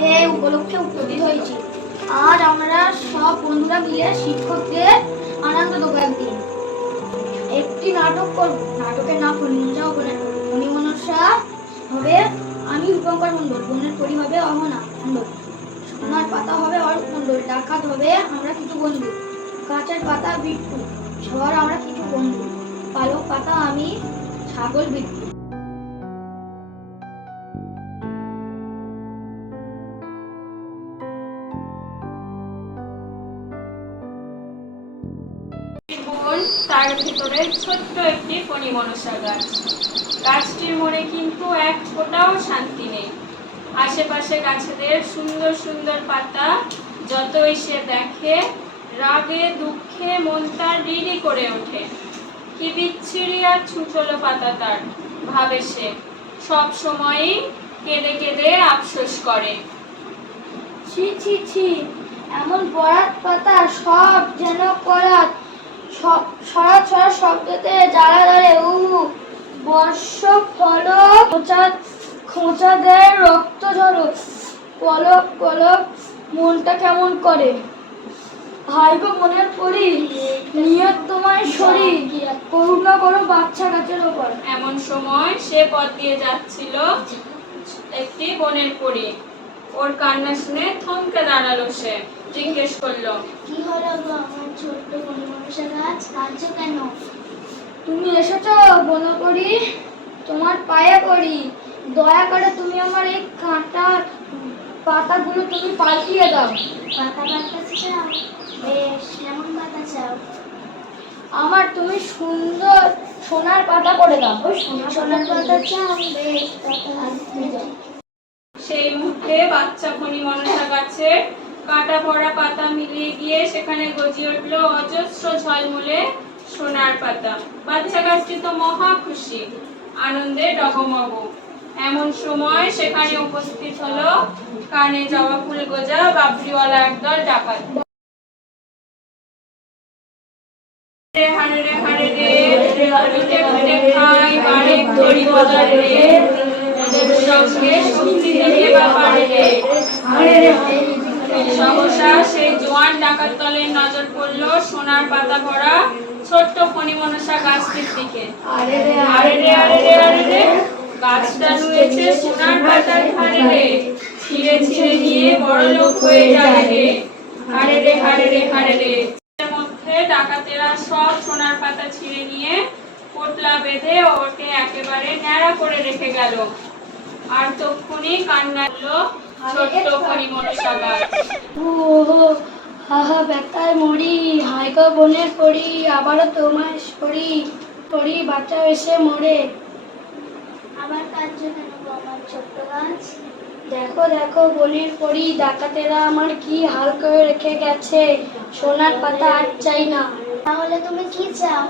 সে উপলক্ষে উপস্থিত হয়েছি। আজ আমরা সব বন্ধুরা মিলে শিক্ষকদের আনন্দ দেবো একদিন। একটি নাটক করব। নাটকের নাম ফণিমনসা পরি ফণিমনসা হবে আমি, রূপঙ্কর মণ্ডল। বোনের পরি হবে অহনা মণ্ডল। সোনার পাতা হবে অরূপ মণ্ডল। ডাকাত হবে আমরা কিছু বন্ধু। গাছের পাতা বিট্টু। ঝড় আমরা কিছু বন্ধু। পালক পাতা আমি, ছাগল বিট্টু। তার ভিতরে ছোট্ট একটি ফণি মনসা গাছ। গাছটির মনে কিন্তু এক ফোঁটাও শান্তি নেই। আশেপাশে গাছেদের সুন্দর সুন্দর পাতা, যতই সে দেখে, রাগে, দুঃখে মন তার রিরি করে ওঠে। কি বিচ্ছিরি আর ছুচলো পাতা তার, ভাবে সে। সব সময়ই কেঁদে কেঁদে আফসোস করে। ছি ছি ছি, এমন বরাত পাতা সব যেন করাত সব সরাত সরাত শব্দতে জ্বালা ধরে উ বর্ষ ফল খোঁচা খোঁচা দেয় রক্ত ঝরো, পলক পলক, মনটা কেমন করে? হাই গো মনের পরি, নিয়ত তোমায় শরীর করুণা করো বাচ্চা গাছের ওপর। এমন সময় সে পথ দিয়ে যাচ্ছিল একটি বনের পরি। ওর কান্না শুনে থমকে দাঁড়াল সে জিজ্ঞেস করল কি হলো গো আমার ছোট্ট কোনো মানুষের গাছ কাঁদছো কেন? তুমি এসেছ বনকরি তোমার পায়ে পড়ি। দয়া করে তুমি আমার এই কাঁটার পাতাগুলো তুমি পাল্টিয়ে দাও। পাতা পাল্টাতে চাও? বেশ কেমন পাতা চাও? আমার তুমি সুন্দর সোনার পাতা করে দাও। সোনার পাতা চাও? বেশ পাতা সেই মুহূর্তে বাচ্চা ফণি মনসা গাছের কাটা পড়া পাতা মিলিয়ে গিয়ে সেখানে গজিয়ে উঠল অজস্র ঝলমলে সোনার পাতা। বাচ্চা গাছটি তো মহা খুশি, আনন্দে ডগমগ। এমন সময় সেখানে উপস্থিত হলো কানে জবা ফুল গোজা বাবরিওয়ালা একদল ডাকাত। হারে রে হারে রে সোনার পাতা ছিঁড়ে পাতা ছিঁড়ে নিয়ে পোটলা বেঁধে ওকে একেবারে ন্যাড়া করে রেখে গেল। আর তক্ষুনি কান্না হলো ছোট্ট গাছ ও হাহা ব্যথায় মরি হাইগো বনের পড়ি আবারও তোমায় সরি পড়ি বাচ্চা এসে মরে। আবার কাঁদছো কেন আমার ছোট্ট গাছ? দেখো দেখো বনের পড়ি ডাকাতেরা আমার কি হাল করে রেখে গেছে সোনার পাতা আর চাই না। তাহলে তুমি কি চাও?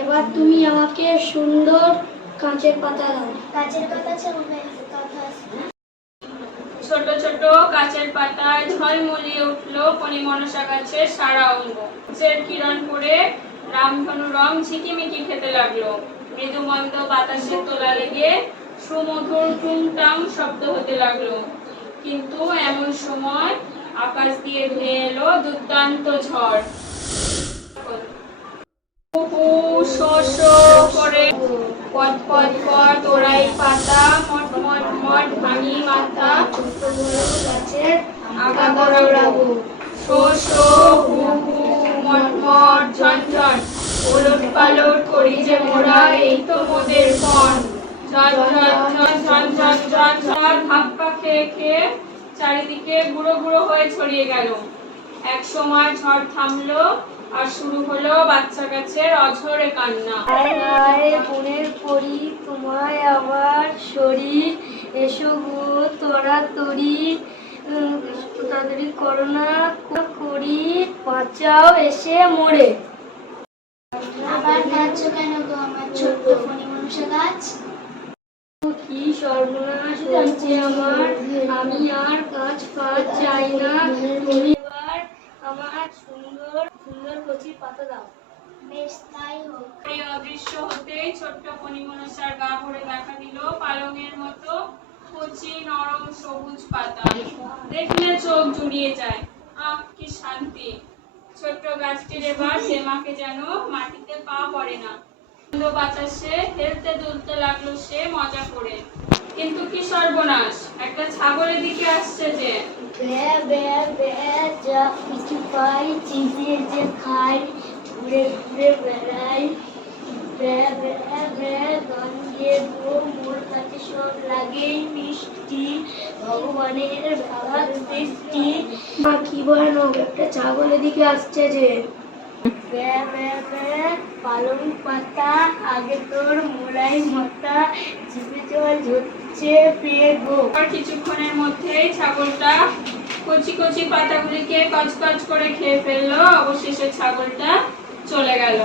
এবার তুমি আমাকে সুন্দর কাঁচের পাতা দাও। কাঁচের পাতা চাও ছোট ছোট গাছের পাতায় ঝলমলিয়ে উঠল মনসা গাছের সারা অঙ্গ। সূর্যের কিরণ পড়ে রামধনু রং ঝিকিমিকি খেতে লাগল। মৃদুমন্দ বাতাসে তোলা লেগে সুমধুর টুংটাং শব্দ হতে লাগল। কিন্তু এমন সময় আকাশ দিয়ে ধেয়ে এলো দুর্দান্ত ঝড়। করে পদ পদ পদ ওরাই পাতা মট মট মট ভাঙি মাথা চারিদিকে গুঁড়ো গুঁড়ো হয়ে ছড়িয়ে গেল এক সময় ঝড় থামলো আর শুরু হলো বাচ্চা গাছের অঝরে কান্না হায় হায় পরি তোমায় আবার শরীর, এসো গো। তাড়াতাড়ি করোনা করি বাঁচাও এসে মরে। আবার কাঁদছো কেন গো আমার ছোট্ট ফণি মনসা গাছ? কি সর্বনাশ হয়েছে আমার আমি আর কাজ ফাজ চাই না। তুমি এবার আমার সুন্দর সুন্দর কচি পাতা দাও। বেশ তাই হোক। অদৃশ্য হতেই ছোট্ট ফণিমনসার গা ভরে দেখা দিল পালঙের মতো কচি নরম সবুজ পাতা, দেখলে চোখ জুড়িয়ে যায়। আহ, কি শান্তি। ছোট্ট গাছটির এবার তেমাকে যেন মাটিতে পা পড়ে না। বাতাসে হেলতে দুলতে লাগল সে মজা করে। কিন্তু কি সর্বনাশ, একটা ছাগলের দিকে আসছে যে। কিছু পাই যে খাই, ঘুরে ঘুরে বেড়াই। বে বে বে গান দিয়ে মোর কাছে ভগবানের সৃষ্টি। মা কি ভয়ানক একটা ছাগলের দিকে আসছে যে। পালং পাতা আগে তোর মোলাই মাথা জিভে জল ঝরছে পেয়ে গো। কিছুক্ষণের মধ্যেই ছাগলটা কচি কচি পাতাগুলিকে কচকচ করে খেয়ে ফেলল। অবশেষে ছাগলটা চলে গেল।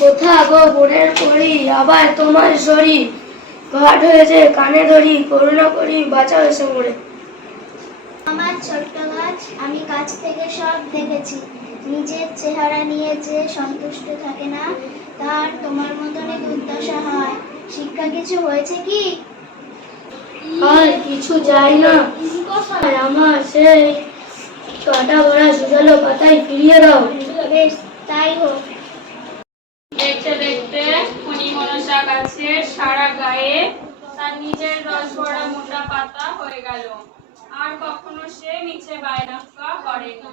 কোথা গো বোনের করি আবার তোমার শরীর। ঘাট হয়েছে কানে ধরি করুণা করি বাঁচাও এসে মরে। আমার ছোট্ট গাছ আমি কাছ থেকে সব দেখেছি। নিজের চেহারা নিয়ে যে সন্তুষ্ট থাকে না তার তোমার মতনই দুর্দশা হয়। শিক্ষা কিছু হয়েছে কি? আর কিছু যায় না। আর আমার সেই কাটা ভরা সুজালো পাতায় ফিরিয়ে দাও। বেশ তাই হোক। দেখতে দেখতে মনসা গাছের সারা গায়ে তার নিজের রস ভরা মোটা পাতা হয়ে গেল। আর কখনো সে নিচে বায়না করে। না